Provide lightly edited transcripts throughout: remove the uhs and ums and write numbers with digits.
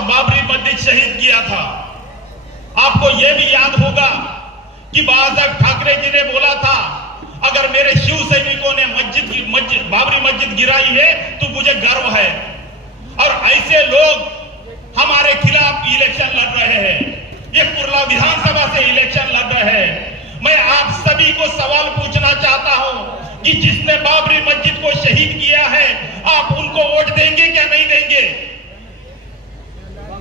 और बाबरी मस्जिद शहीद किया था। आपको यह भी याद होगा कि बाळासाहेब ठाकरे जी ने बोला था, अगर मेरे शिव सैनिकों ने बाबरी मस्जिद गिराई है तो मुझे गर्व है। और ऐसे लोग हमारे खिलाफ इलेक्शन लड़ रहे हैं, ये कुर्ला विधानसभा से इलेक्शन लड़ रहे हैं। मैं आप सभी को सवाल पूछना चाहता हूं कि जिसने बाबरी मस्जिद को शहीद किया है, आप उनको वोट देंगे क्या नहीं देंगे?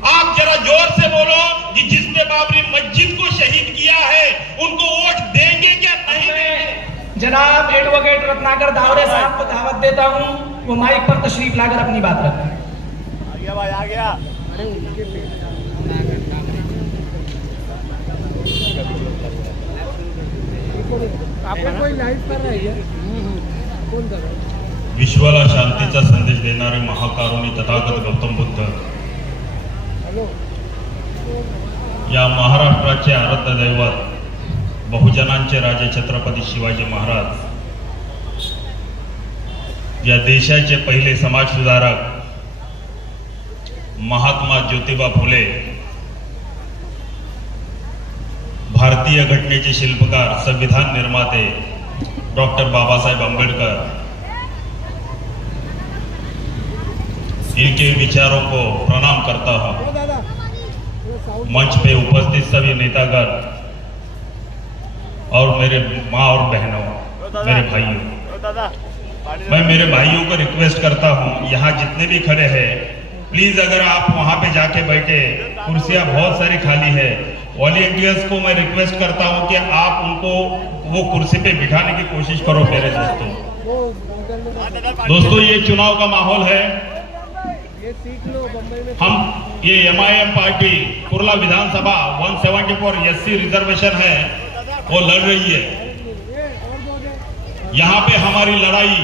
आप जरा जोर से बोलो कि जिसने बाबरी मस्जिद को शहीद किया है उनको वोट देंगे क्या नहीं देंगे? जनाब एडवोकेट रत्नाकर दावरे साहब को दावत देता हूं, वो माइक पर तशरीफ लाकर अपनी बात रखें। आ गया भाई, आ गया। आपका कोई लाइव कर रही है? कौन कर रहा है? विश्वाला शांतीचा संदेश देणारे महाकारुणी तथागत गौतम बुद्ध या महाराष्ट्राचे आराध्य दैवत, बहुजनांचे राजे छत्रपती शिवाजी महाराज, या देशाचे पहिले समाज सुधारक महात्मा ज्योतिबा फुले, भारतीय घटनेचे शिल्पकार, संविधान निर्माते डॉक्टर बाबासाहेब आंबेडकर, इनके विचारों को प्रणाम करता हूं। मंच पे उपस्थित सभी नेतागण और मेरे माँ और बहनों, मेरे भाइयों, मैं मेरे भाइयों को रिक्वेस्ट करता हूं, यहाँ जितने भी खड़े हैं प्लीज अगर आप वहां पे जाके बैठे, कुर्सियां बहुत सारी खाली है। वॉलंटियर्स को मैं रिक्वेस्ट करता हूं कि आप उनको वो कुर्सी पे बिठाने की कोशिश करो। मेरे दोस्तों ये चुनाव का माहौल है। हम ये MIM पार्टी कुर्ला विधानसभा 174 SC रिजर्वेशन है वो लड़ रही है। यहाँ पे हमारी लड़ाई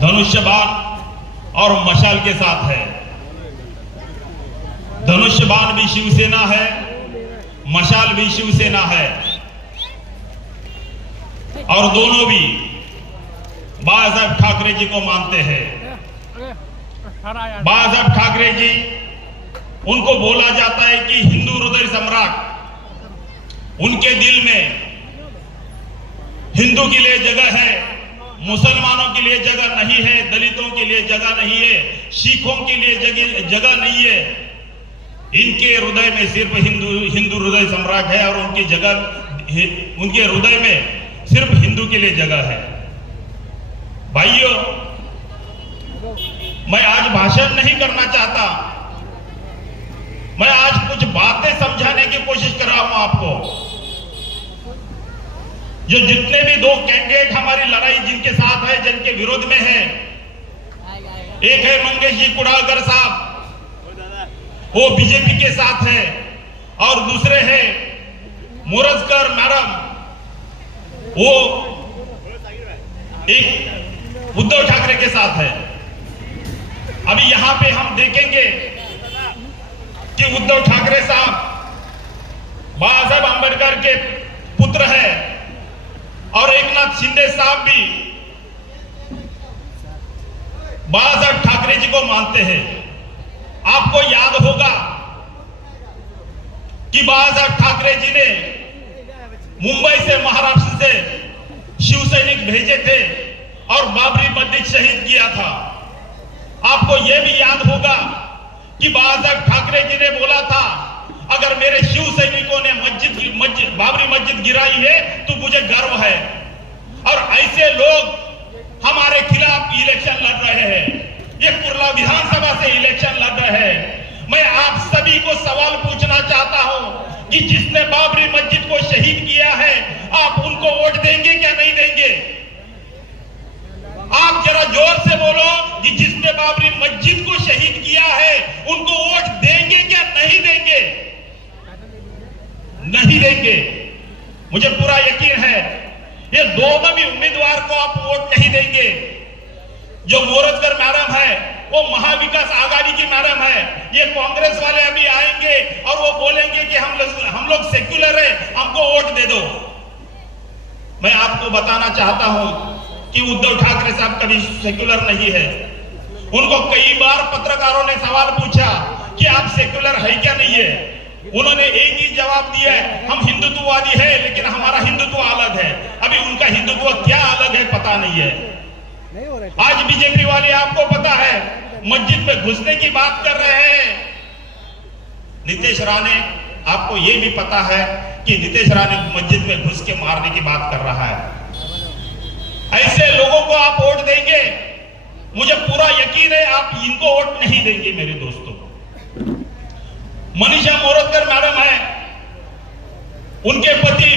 धनुष्य बाण और मशाल के साथ है। धनुष्य बाण भी शिवसेना है, मशाल भी शिवसेना है, और दोनों भी बाळासाहेब ठाकरे जी को मानते हैं। बाळासाहेब ठाकरे जी, उनको बोला जाता है कि हिंदू हृदय सम्राट। उनके दिल में हिंदू के लिए जगह है, मुसलमानों के लिए जगह नहीं है, दलितों के लिए जगह नहीं है, सिखों के लिए जगह नहीं है। इनके हृदय में सिर्फ हिंदू हृदय सम्राट है और उनकी जगह, उनके हृदय में सिर्फ हिंदू के लिए जगह है। भाइयों, मैं आज भाषण नहीं करना चाहता, मैं आज कुछ बातें समझाने की कोशिश कर रहा हूं आपको। जो जितने भी दो कैंडिडेट हमारी लड़ाई जिनके साथ है, जिनके विरोध में है, एक है मंगेश जी कुडालकर साहब, वो बीजेपी के साथ है, और दूसरे है मोरजकर मैडम, वो एक उद्धव ठाकरे के साथ है। अभी यहां पे हम देखेंगे कि उद्धव ठाकरे साहब बाळासाहेब आंबेडकर के पुत्र है और एकनाथ शिंदे साहब भी बाळासाहेब ठाकरे जी को मानते हैं। आपको याद होगा कि बाळासाहेब ठाकरे जी ने मुंबई से, महाराष्ट्र से शिवसैनिक भेजे थे और बाबरी मस्जिद शहीद किया था। आपको यह भी याद होगा कि बाळासाहेब ठाकरे जी ने बोला था, अगर मेरे शिव सैनिकों ने बाबरी मस्जिद गिराई है तो मुझे गर्व है। और ऐसे लोग हमारे खिलाफ इलेक्शन लड़ रहे हैं, ये कुर्ला विधानसभा से इलेक्शन लड़ रहे हैं। मैं आप सभी को सवाल पूछना चाहता हूं कि जिसने बाबरी मस्जिद को शहीद किया है, आप उनको वोट देंगे क्या नहीं देंगे? आप जरा जोर से बोलो कि जिसने बाबरी मस्जिद को शहीद किया है उनको वोट देंगे क्या नहीं देंगे? नहीं देंगे। मुझे पूरा यकीन है ये दोनों भी उम्मीदवार को आप वोट नहीं देंगे। जो मोरजकर मैडम है वो महाविकास आघाड़ी की मैडम है, ये कांग्रेस वाले अभी आएंगे और वो बोलेंगे कि हम लोग सेक्युलर है, हमको वोट दे दो। मैं आपको बताना चाहता हूं कि उद्धव ठाकरे साहब कभी सेक्युलर नहीं है। उनको कई बार पत्रकारों ने सवाल पूछा आप सेकुलर है क्या नहीं है? उन्होंने एक ही जवाब दिया है, हम हिंदुत्ववादी है लेकिन हमारा हिंदुत्व अलग है। अभी उनका हिंदुत्व क्या अलग है पता नहीं है। नहीं हो रहा है। आज बीजेपी वाले आपको पता है मस्जिद में घुसने की बात कर रहे हैं। नीतीश राणे, आपको यह भी पता है कि नीतीश राणे मस्जिद में घुस के मारने की बात कर रहा है। ऐसे लोगों को आप वोट देंगे? मुझे पूरा यकीन है आप इनको वोट नहीं देंगे मेरे दोस्तों। मनीषा मोरतकर मैडम है, उनके पति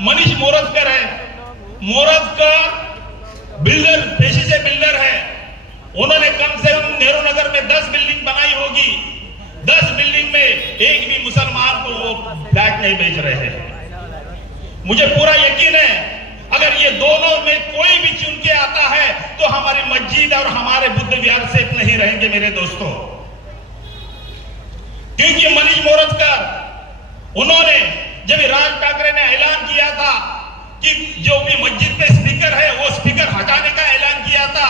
मनीष मोरतकर है। मोरतकर बिल्डर, पेशे से बिल्डर है। उन्होंने कम से कम नेहरू नगर में 10 बिल्डिंग बनाई होगी। 10 बिल्डिंग में एक भी मुसलमान को वो फ्लैट नहीं बेच रहे हैं। मुझे पूरा यकीन है अगर ये दोनों में कोई भी चुन के आता है तो हमारी मस्जिद और हमारे बुद्ध विहार सेफ नहीं रहेंगे मेरे दोस्तों। क्योंकि मनीष मोरतकर, उन्होंने जब राज ठाकरे ने ऐलान किया था कि जो भी मस्जिद पे स्पीकर है वो स्पीकर हटाने का ऐलान किया था,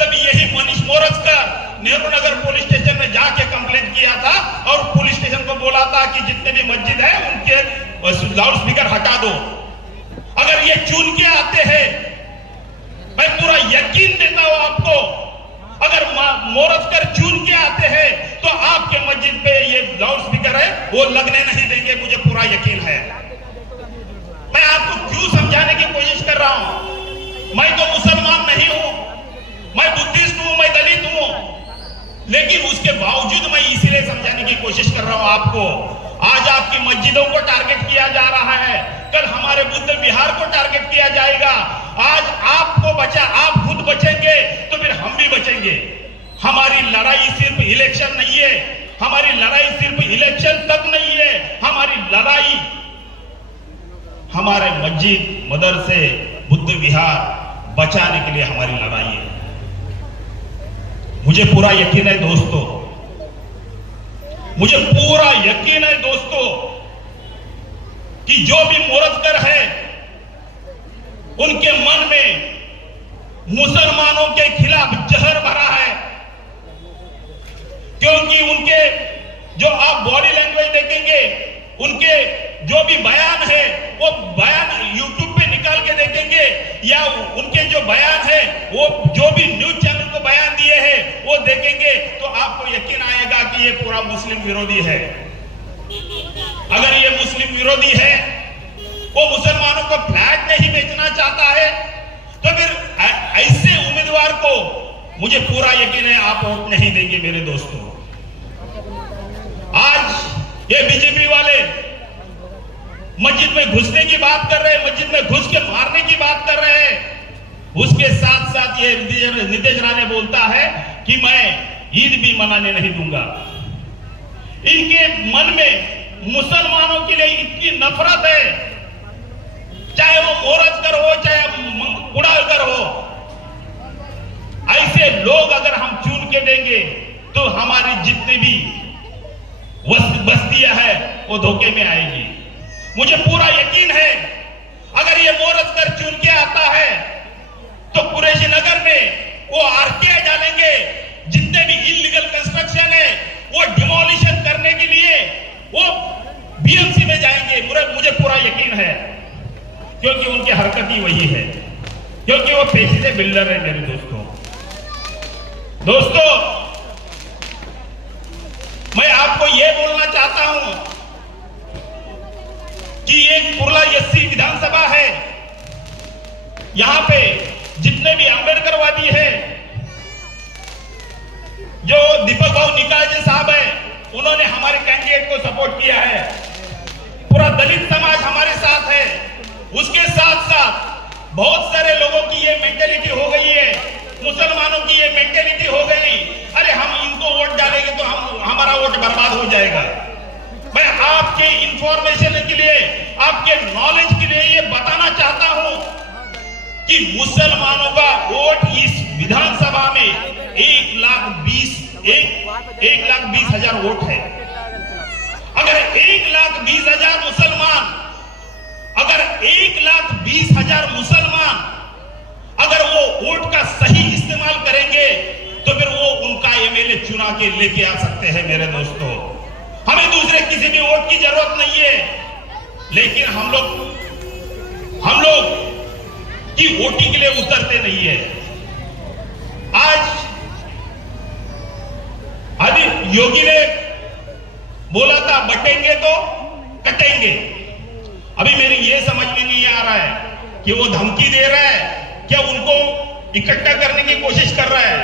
तब यही मनीष मोरतकर नेहरू नगर पुलिस स्टेशन में जाके कंप्लेंट किया था और पुलिस स्टेशन को बोला था कि जितने भी मस्जिद है उनके लाउड स्पीकर हटा दो। अगर ये चुन के आते हैं, मैं पूरा यकीन देता हूं आपको, अगर मोरतकर चुन के आते हैं तो आपके मस्जिद पे ये लाउड स्पीकर है वो लगने नहीं देंगे, मुझे पूरा यकीन है। मैं आपको क्यों समझाने की कोशिश कर रहा हूं? मैं तो मुसलमान नहीं हूं, मैं बुद्धिस्ट हूं, मैं दलित हूं, लेकिन उसके बावजूद मैं इसीलिए समझाने की कोशिश कर रहा हूं आपको। आज आपकी मस्जिदों को टारगेट किया जा रहा है, कल हमारे बुद्ध विहार को टारगेट किया जाएगा। आज आपको बचा, आप खुद बचेंगे तो फिर हम भी बचेंगे। हमारी लड़ाई सिर्फ इलेक्शन नहीं है, हमारी लड़ाई सिर्फ इलेक्शन तक नहीं है, हमारी लड़ाई हमारे मस्जिद, मदरसे, बुद्ध विहार बचाने के लिए हमारी लड़ाई है। मुझे पूरा यकीन है दोस्तों, मुझे पूरा यकीन है दोस्तों कि जो भी मोरतकर है उनके मन में मुसलमानों के खिलाफ जहर भरा है। क्योंकि उनके जो आप बॉडी लैंग्वेज देखेंगे, उनके जो भी बयान है वो बयान यूट्यूब पे निकाल के देखेंगे या उनके जो बयान है वो जो भी न्यूज चैनल को बयान दिए हैं वो देखेंगे तो आपको यकीन आएगा कि ये पूरा मुस्लिम विरोधी है। अगर ये मुस्लिम विरोधी है, वो मुसलमानों को फ्लैट नहीं बेचना चाहता है, तो फिर ऐसे उम्मीदवार को मुझे पूरा यकीन है आप वोट नहीं देंगे मेरे दोस्तों। आज ये बीजेपी वाले मस्जिद में घुसने की बात कर रहे हैं, मस्जिद में घुस के मारने की बात कर रहे हैं। उसके साथ साथ ये नीतीश राणे बोलता है कि मैं ईद भी मनाने नहीं दूंगा। इनके मन में मुसलमानों के लिए इतनी नफरत है, चाहे वो मोरतकर हो चाहे कुड़ालकर हो। ऐसे लोग अगर हम चुन के देंगे तो हमारी जितनी भी बस्तियां है वो धोखे में आएगी। मुझे पूरा यकीन है अगर ये मोरतकर चुन के आता है तो कुरैशी नगर में वो आरटीआई डालेंगे, जितने भी इलीगल कंस्ट्रक्शन है वो डिमोलिशन करने के लिए वो बीएमसी में जाएंगे। मुझे पूरा यकीन है क्योंकि उनकी हरकत ही वही है, क्योंकि वो पेशे से बिल्डर है मेरे दोस्तों। मैं आपको यह बोलना चाहता हूं कि एक कुर्ला एससी विधानसभा है, यहां पे जितने भी अंबेडकरवादी है, जो दीपक भाऊ निकालजे साहब है, उन्होंने हमारे कैंडिडेट को सपोर्ट किया है। पूरा दलित समाज हमारे साथ है। उसके साथ साथ बहुत सारे लोगों की ये मेंटेलिटी हो गई है, मुसलमानों की ये मेंटेलिटी हो गई, अरे हम इनको वोट डालेंगे तो हमारा वोट बर्बाद हो जाएगा। मैं आपके इंफॉर्मेशन के लिए, आपके नॉलेज के लिए ये बताना चाहता हूं कि मुसलमानों का वोट इस विधानसभा में 1,20,000 वोट है। अगर 1,20,000 मुसलमान, अगर 1,20,000 मुसलमान अगर वो वोट का सही इस्तेमाल करेंगे तो फिर वो उनका एमएलए चुना के लेके आ सकते हैं मेरे दोस्तों। हमें दूसरे किसी भी वोट की जरूरत नहीं है, लेकिन हम लोग की वोटिंग के लिए उतरते नहीं है। आज अभी योगी ने बोला था बटेंगे तो कटेंगे। अभी मेरी ये समझ में नहीं आ रहा है कि वो धमकी दे रहा है क्या उनको इकट्ठा करने की कोशिश कर रहा है।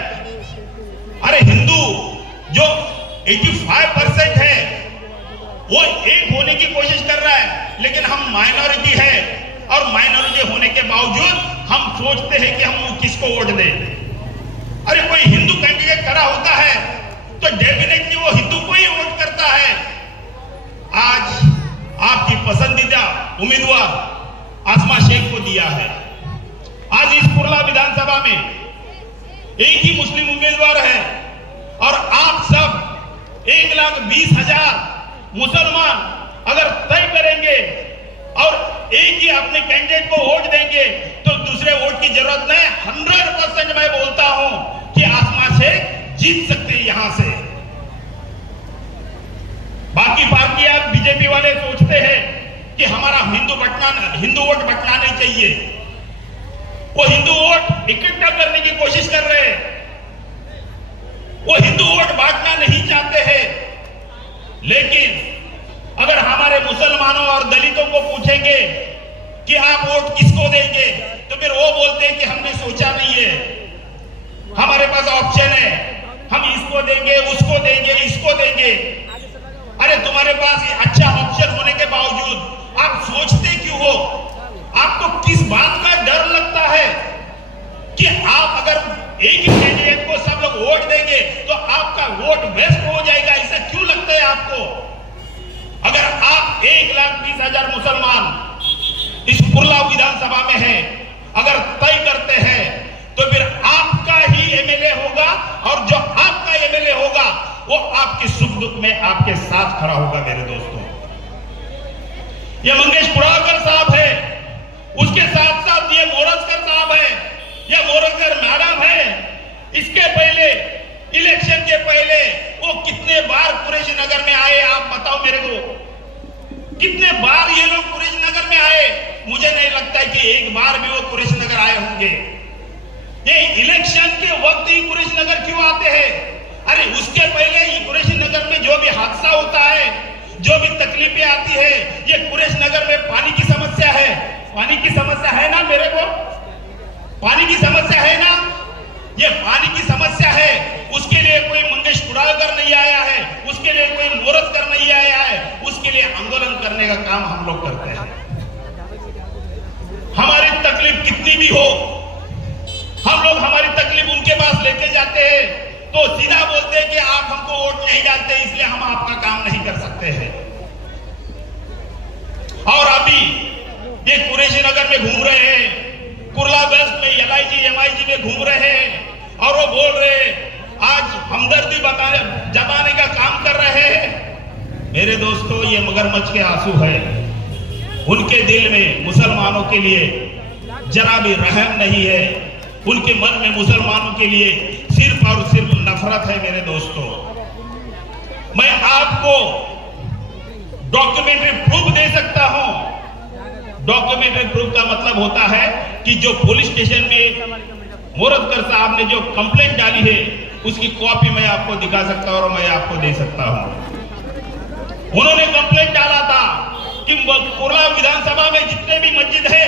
अरे हिंदू जो 85% है वो एक होने की कोशिश कर रहा है, लेकिन हम माइनॉरिटी है और माइनॉरिटी होने के बावजूद हम सोचते हैं कि हम किसको वोट दें। अरे कोई हिंदू कैंडिडेट खड़ा होता है तो डेफिनेटली वो हिंदू को ही वोट करता है। आज आपकी पसंदीदा उम्मीदवार आसमा शेख को दिया है। आज इस कुर्ला विधानसभा में एक ही मुस्लिम उम्मीदवार है और आप सब 1,20,000 मुसलमान अगर तय करेंगे और एक ही अपने कैंडिडेट को वोट देंगे तो दूसरे वोट की जरूरत नहीं। 100% मैं बोलता हूं कि आसमा शेख जीत सकते हैं यहां से। बाकी पार्टियां बीजेपी वाले सोचते हैं कि हमारा हिंदू वोट बटना नहीं चाहिए। वो हिंदू वोट इकट्ठा करने की कोशिश कर रहे हैं, वो हिंदू वोट बांटना नहीं चाहते हैं। लेकिन अगर हमारे मुसलमानों और दलितों को पूछेंगे कि आप वोट किसको देंगे तो फिर वो बोलते हैं कि हमने सोचा नहीं है, हमारे पास ऑप्शन है, हम इसको देंगे, उसको देंगे, इसको देंगे। अरे तुम्हारे पास अच्छा ऑप्शन होने के बावजूद आप सोचते क्यों हो? आपको किस बात का डर लगता है कि आप अगर एक ही कैंडिडेट को सब लोग वोट देंगे तो आपका वोट वेस्ट हो जाएगा? ऐसा क्यों लगता है आपको? अगर आप 1,20,000 मुसलमान इस कुर्ला विधानसभा में है, अगर तय करते हैं तो फिर आपका ही एमएलए होगा और जो आपका एमएलए होगा वो आपके सुख दुख में आपके साथ खड़ा होगा। मेरे दोस्तों, ये मंगेश कुड़ाकर साहब है, उसके साथ साथ ये मोरजकर साहब है, ये मोरजकर मैडम है। इसके पहले इलेक्शन के पहले वो कितने बार कुरैशी नगर में आए? आप बताओ मेरे को, कितने बार ये लोग कुरैशी नगर में आए? मुझे नहीं लगता है कि एक बार भी वो कुरैशी नगर आए होंगे। ये इलेक्शन के वक्त ही कुरैशी नगर क्यों आते हैं? अरे उसके पहले ही कुरैशी नगर में जो भी हादसा होता है, जो भी तकलीफें आती है, ये कुरैशी नगर में पानी की समस्या है। पानी की समस्या है ना मेरे को? पानी की समस्या है ना? ये पानी की समस्या है, उसके लिए कोई मंगेश कुड़ाकर नहीं आया है, उसके लिए कोई मोरजकर नहीं आया है, उसके लिए आंदोलन करने का काम हम लोग करते हैं। हमारी तकलीफ कितनी भी हो, हम लोग हमारी तकलीफ उनके पास लेके जाते हैं तो सीधा बोलते हैं कि आप हमको वोट नहीं डालते इसलिए हम आपका काम नहीं कर सकते हैं। और अभी ये कुरैशी नगर में घूम रहे हैं, कुर्ला वेस्ट में LIG MIG में घूम रहे हैं और वो बोल रहे हैं आज हमदर्दी जताने का काम कर रहे हैं। मेरे दोस्तों, ये मगरमच्छ के आंसू है। उनके दिल में मुसलमानों के लिए जरा भी रहम नहीं है। उनके मन में मुसलमानों के लिए सिर्फ और सिर्फ नफरत है। मेरे दोस्तों, मैं आपको डॉक्यूमेंट्री प्रूफ दे सकता हूं। डॉक्यूमेंट्री प्रूफ का मतलब होता है कि जो पुलिस स्टेशन में मोरजकर साहब ने जो कंप्लेंट डाली है उसकी कॉपी मैं आपको दिखा सकता हूं और मैं आपको दे सकता हूं। उन्होंने कंप्लेंट डाला था कि कुर्ला विधानसभा में जितने भी मस्जिद है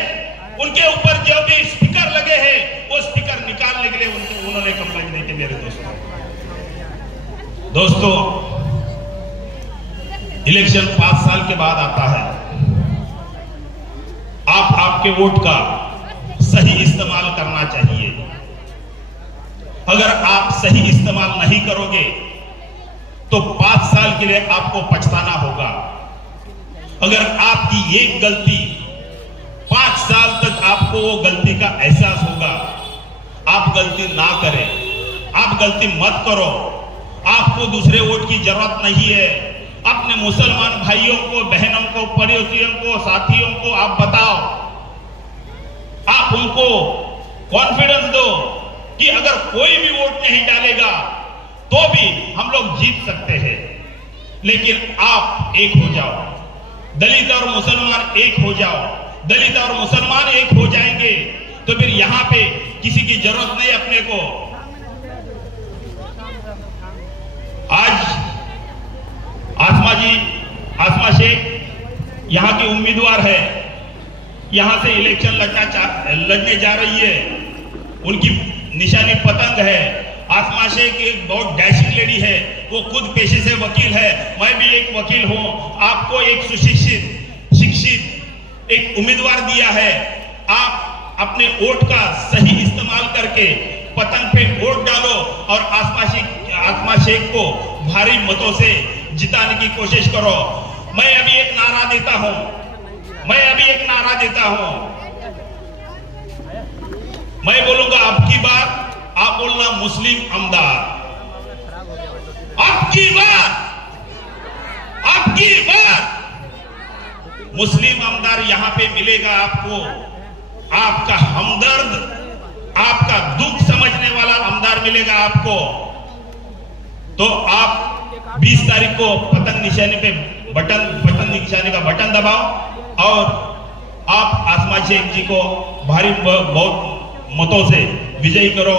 उनके ऊपर जो भी स्पीकर लगे हैं वो स्पीकर निकालने के लिए उन्होंने कंप्लेंट दी थी। मेरे दोस्तों, इलेक्शन 5 साल के बाद आता है। आप आपके वोट का सही इस्तेमाल करना चाहिए। अगर आप सही इस्तेमाल नहीं करोगे तो 5 साल के लिए आपको पछताना होगा। अगर आपकी एक गलती 5 साल तक आपको वो गलती का एहसास होगा। आप गलती ना करें, आप गलती मत करो। आपको दूसरे वोट की जरूरत नहीं है। अपने मुसलमान भाइयों को, बहनों को, पड़ोसियों को, साथियों को आप बताओ, आप उनको कॉन्फिडेंस दो कि अगर कोई भी वोट नहीं डालेगा तो भी हम लोग जीत सकते हैं। लेकिन आप एक हो जाओ, दलित और मुसलमान एक हो जाओ, दलित और मुसलमान एक हो जाएंगे तो फिर यहां पे किसी की जरूरत नहीं अपने को। आज आसमा शेख यहां की उम्मीदवार है, यहां से इलेक्शन लड़ने जा रही है, उनकी निशानी पतंग है। आसमा शेख एक बहुत डैशिंग लेडी है, वो खुद पेशे से वकील है, मैं भी एक वकील हूं। आपको एक शिक्षित एक उम्मीदवार दिया है, आप अपने वोट का सही इस्तेमाल करके पतंग पे वोट डालो और आसमा शेख को भारी मतों से जिताने की कोशिश करो। मैं अभी एक नारा देता हूं, मैं बोलूंगा आपकी बात, आप बोलना मुस्लिम आमदार। आपकी बात मुस्लिम आमदार यहां पे मिलेगा आपको, आपका हमदर्द, आपका दुख समझने वाला आमदार मिलेगा आपको। तो आप 20 तारीख को पतंग निशानी का बटन दबाओ और आप आसमा शेख जी को भारी बहुत मतों से विजयी करो।